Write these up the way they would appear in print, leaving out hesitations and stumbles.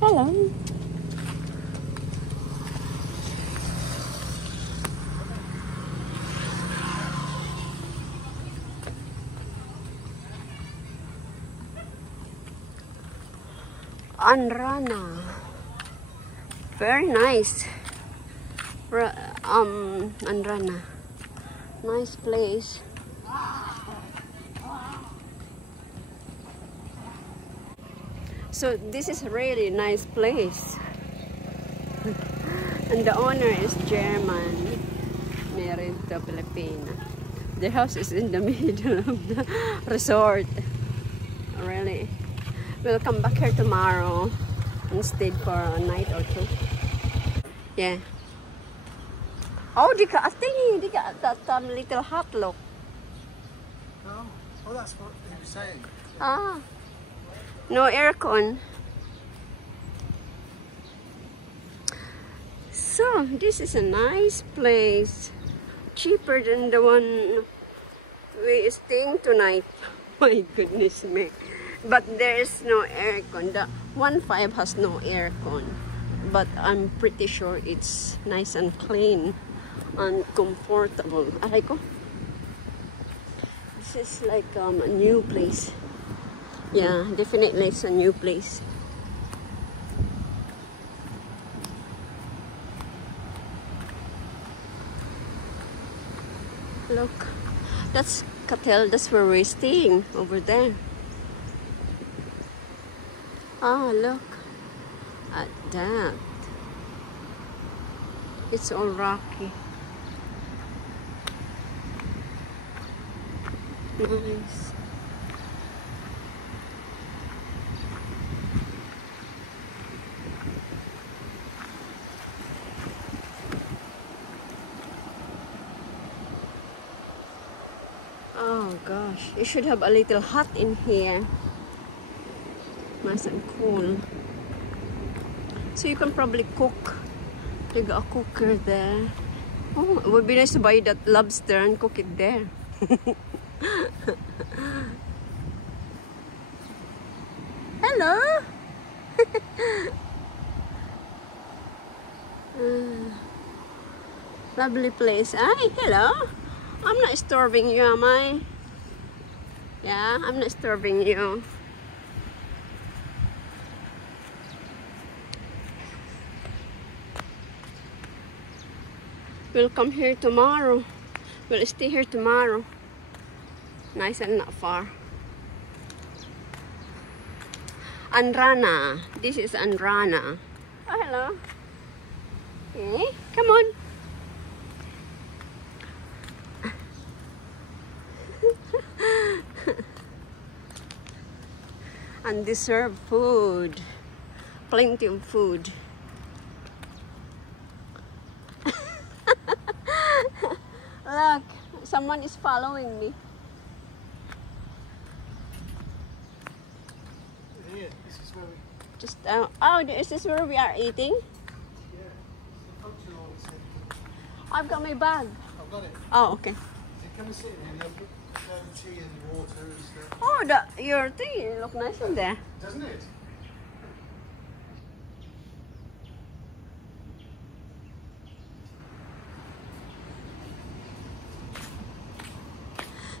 Hello. Anrana. Very nice. Anrana. Nice place. So this is a really nice place. And the owner is German, married to Filipina. The house is in the middle of the resort. Really. We'll come back here tomorrow and stay for a night or two. Yeah. Oh, di ka ate, di ka that little hut look. Oh, that's what he was saying. Ah. No aircon. So, this is a nice place. Cheaper than the one we are staying tonight. My goodness me. But there is no aircon. The 1.5 has no aircon. But I'm pretty sure it's nice and clean and comfortable. Aray ko. This is like a new place. Yeah, definitely it's a new place. Look, that's Catel, that's where we're staying, over there. Ah, look at that. It's all rocky. Nice. Oh gosh, you should have a little hut in here. Nice and cool. So you can probably cook. They got a cooker there. Oh, it would be nice to buy that lobster and cook it there. Hello. Lovely place. Hi, hello. I'm not starving you, am I? Yeah, I'm not starving you. We'll come here tomorrow. We'll stay here tomorrow. Nice and not far. Anrana. This is Anrana. Oh, hello. Okay, come on. And they serve food. Plenty of food. Look, someone is following me. Here, this is where we... Just oh, is this where we are eating? Yeah, it's the functional center. I've got my bag. I've got it. Oh, okay. You come and sit in here, they'll put tea and water and stuff. Oh, your thing look nice in there. Doesn't it?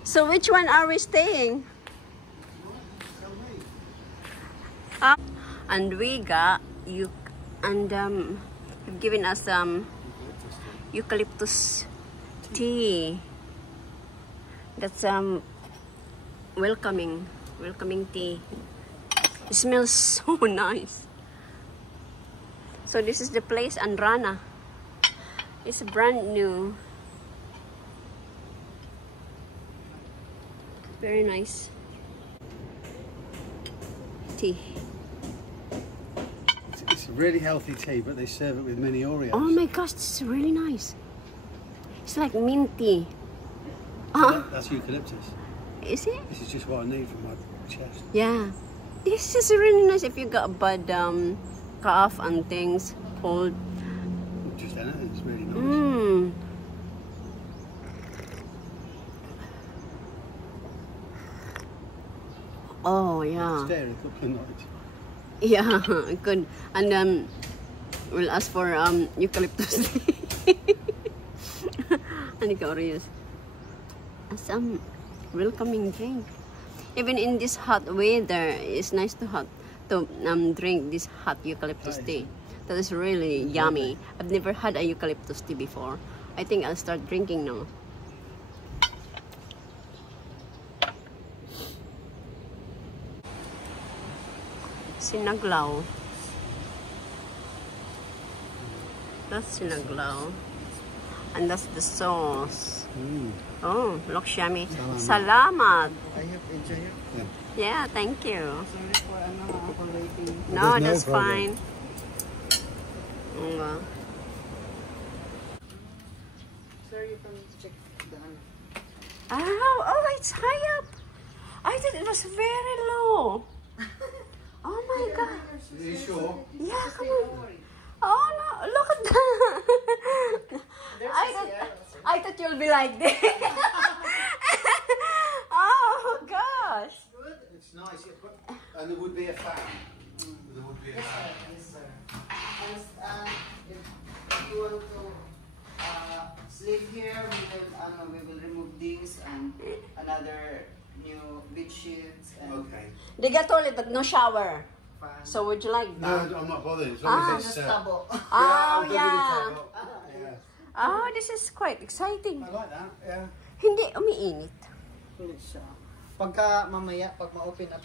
So which one are we staying? And we got have given us eucalyptus tea. That's welcoming tea. It smells so nice. So this is the place, Anrana. It's brand new. Very nice tea. It's a really healthy tea, but they serve it with mini Oreos. Oh my gosh, this is really nice. It's like minty. That's eucalyptus. Is it? This is just what I need for my chest. Yeah. This is really nice if you got a bad cough and things, cold. Just anything, it's really nice. Mmm. Oh yeah. Stay a couple of nights. Yeah, good. And we'll ask for eucalyptus tea. And curious. Some welcoming drink. Even in this hot weather, it's nice to drink this hot eucalyptus tea. That is really yummy. I've never had a eucalyptus tea before. I think I'll start drinking now. Sinaglaw. That's sinaglaw. And that's the sauce. Oh, looks yummy. Salamat. I have enjoyed it. Yeah, thank you. Sorry for for waiting. No, There's no that's problem. fine. Sir, you can check the Oh, it's high up. I thought it was very low. Oh my god. Are you sure? Yeah, come on. Oh no, look at that. I thought you'll be like this. Oh gosh. Good. It's nice. And there would be a fan. There would be a fan. Yes, sir. If you want to sleep here, we will remove these and another new bed sheets and Okay. They got toilet but no shower. fan. So would you like No, that? I'm not bothered. As long as Just it's. tabo. Oh I'll do yeah. the towel. Yeah. Oh, this is quite exciting. I like that. Yeah. Hindi umiinit. Pagka mamaya, pag ma-open up